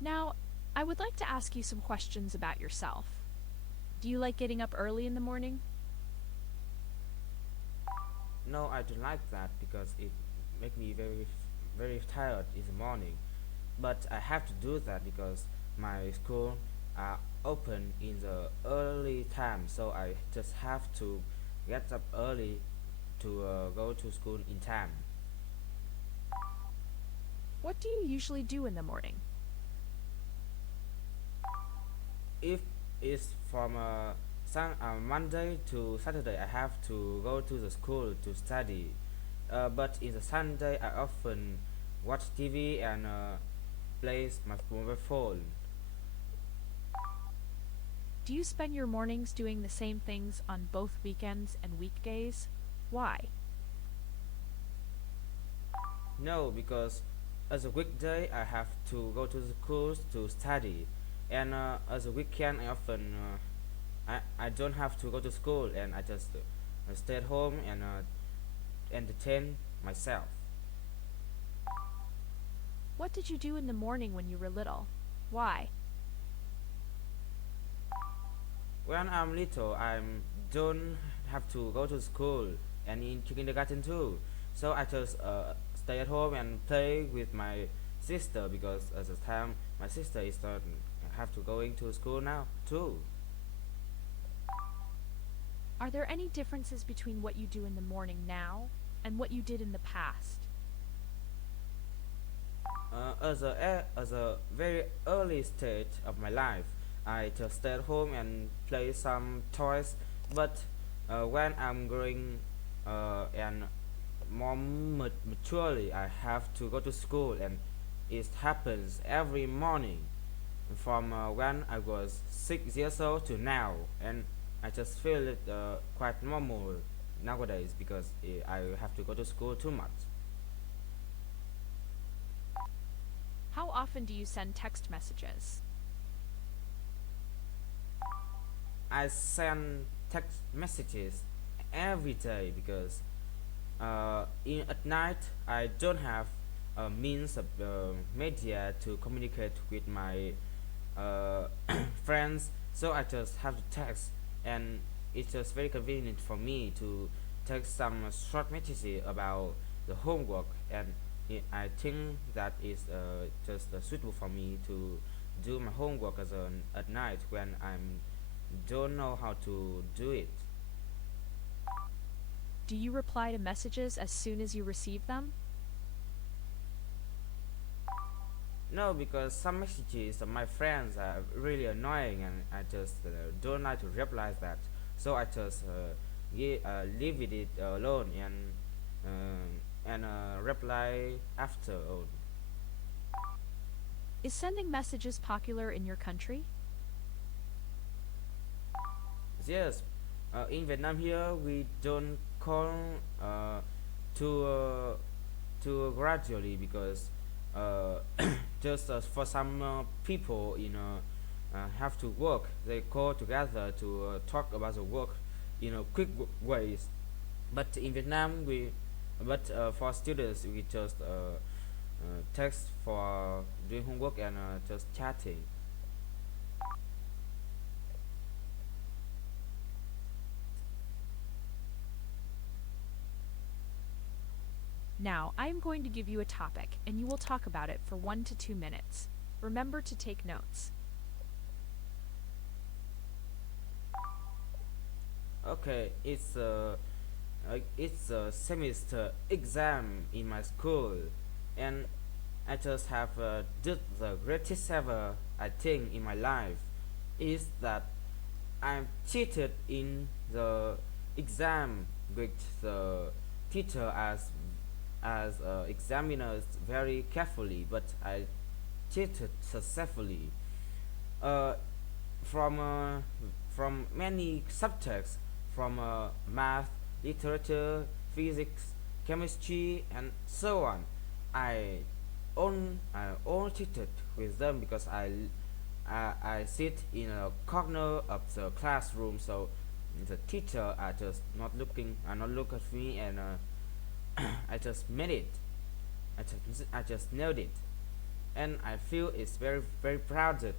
Now, I would like to ask you some questions about yourself. Do you like getting up early in the morning? No, I don't like that because it make me very tired in the morning. But I have to do that because my school are open in the early time, so I just have to get up early to go to school in time. What do you usually do in the morning? If it's from Monday to Saturday, I have to go to the school to study. But in the Sunday, I often watch TV and play my mobile phone. Do you spend your mornings doing the same things on both weekends and weekdays? Why? No, because as a weekday, I have to go to the schools to study, and as a weekend, I often I don't have to go to school, and I just stay at home and entertain myself. What did you do in the morning when you were little? Why? When I'm little, I don't have to go to school and in kindergarten too. So I just stay at home and play with my sister because at the time my sister is not have to going to school now too. Are there any differences between what you do in the morning now and what you did in the past? As a very early stage of my life, I just stay at home and play some toys. But when I'm growing and more maturely, I have to go to school, and it happens every morning from when I was 6 years old to now, and I just feel it quite normal nowadays because I have to go to school too much. How often do you send text messages? I send text messages every day because at night I don't have a means of media to communicate with my uh, friends, so I just have to text, and it's just very convenient for me to text some short messages about the homework, and I think that is just suitable for me to do my homework at night when I'm don't know how to do it. Do you reply to messages as soon as you receive them? No, because some messages of my friends are really annoying, and I just don't like to reply that. So I just leave with it alone and reply after. On. Is sending messages popular in your country? Yes, in Vietnam here we don't call to uh, to gradually because uh, just for some people have to work, they call together to talk about the work in a quick ways. But in Vietnam we but for students we just text for doing homework and just chatting. Now, I am going to give you a topic, and you will talk about it for 1 to 2 minutes. Remember to take notes. Okay, it's a semester exam in my school, and I just have did the greatest ever I think in my life is that I cheated in the exam with the teacher as examiners very carefully, but I cheated successfully uh, from uh, from many subjects, from math, literature, physics, chemistry, and so on. I all cheated with them because I sit in a corner of the classroom, so the teacher are just not look at me, and I just made it. I just nailed it. and I feel it's very proud,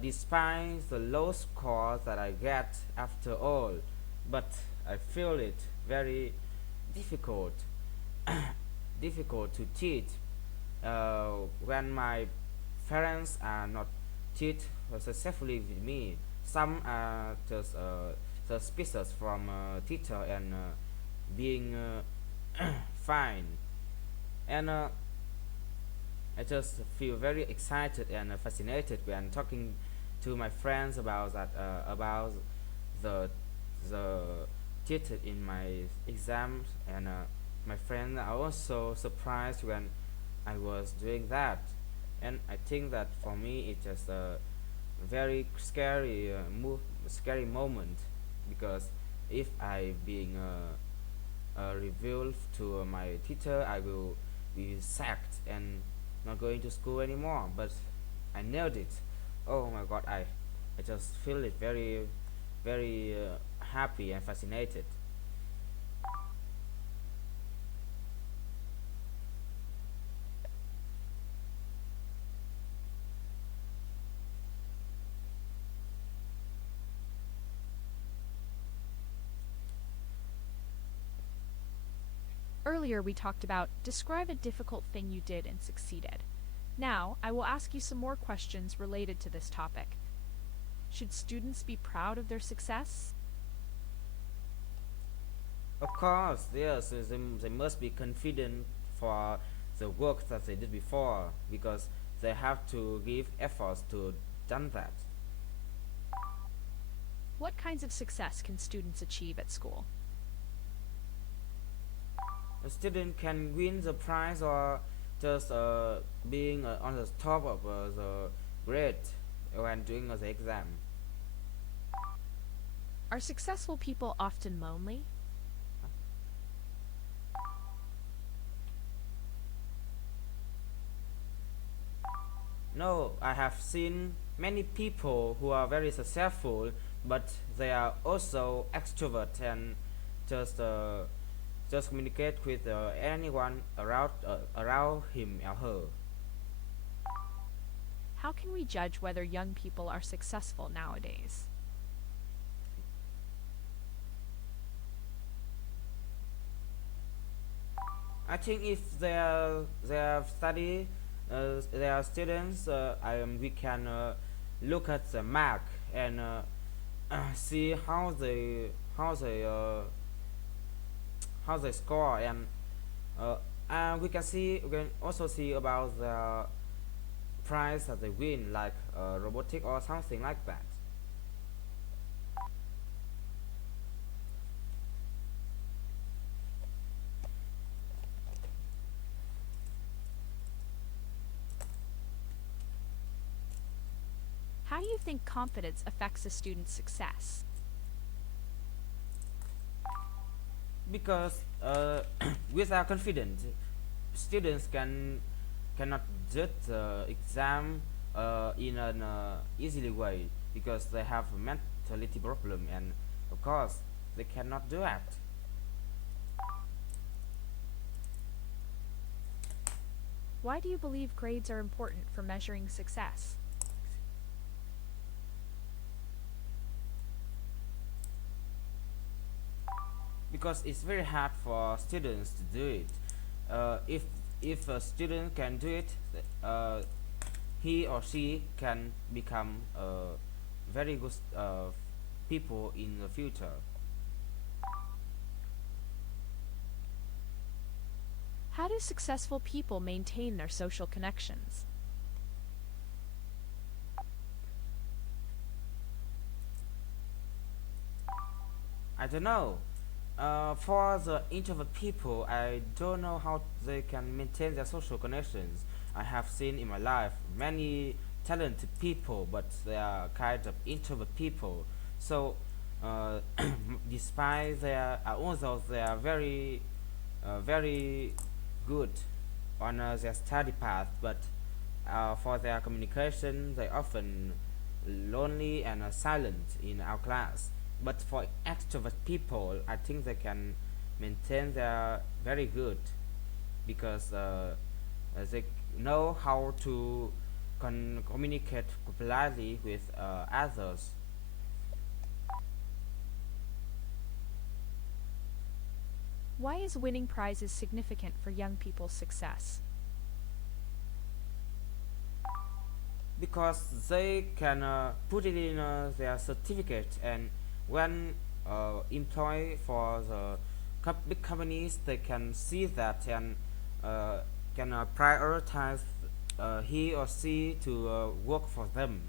despite the low score that I get after all. But I feel it very difficult difficult to teach when my parents are not teach successfully with me. Some are just suspicious from teacher and being fine, and I just feel very excited and fascinated when talking to my friends about that about the the teacher in my exams, and my friends are also surprised when I was doing that, and I think that for me it's just a very scary scary moment, because if I being revealed to my teacher, I will be sacked and not going to school anymore. But I nailed it. Oh my god, I just feel it very happy and fascinated. Earlier, we talked about describe a difficult thing you did and succeeded. Now, I will ask you some more questions related to this topic. Should students be proud of their success? Of course, yes, they must be confident for the work that they did before, because they have to give efforts to done that. What kinds of success can students achieve at school? A student can win the prize, or just being on the top of the grade when doing the exam. Are successful people often lonely? No, I have seen many people who are very successful, but they are also extrovert and just uh, just communicate with anyone around him or her. How can we judge whether young people are successful nowadays? I think if they are study, they are students, we can look at the mark and see how they score, and we can also see about the prize that they win, like robotic or something like that. How do you think confidence affects a student's success? Because without confidence, students cannot judge the exam in an easily way, because they have a mentality problem, and of course they cannot do that. Why do you believe grades are important for measuring success? Because it's very hard for students to do it. If a student can do it, uh, he or she can become very good people in the future. How do successful people maintain their social connections? I don't know. For the introvert people, I don't know how they can maintain their social connections. I have seen in my life many talented people, but they are kind of introvert people. So, uh, despite their, although they are very good on their study path, but for their communication, they often lonely and silent in our class. But for extrovert people, I think they can maintain their very good, because they know how to communicate politely with others. Why is winning prizes significant for young people's success? Because they can put it in their certificate, and when employed for the big companies, they can see that and can prioritize he or she to work for them.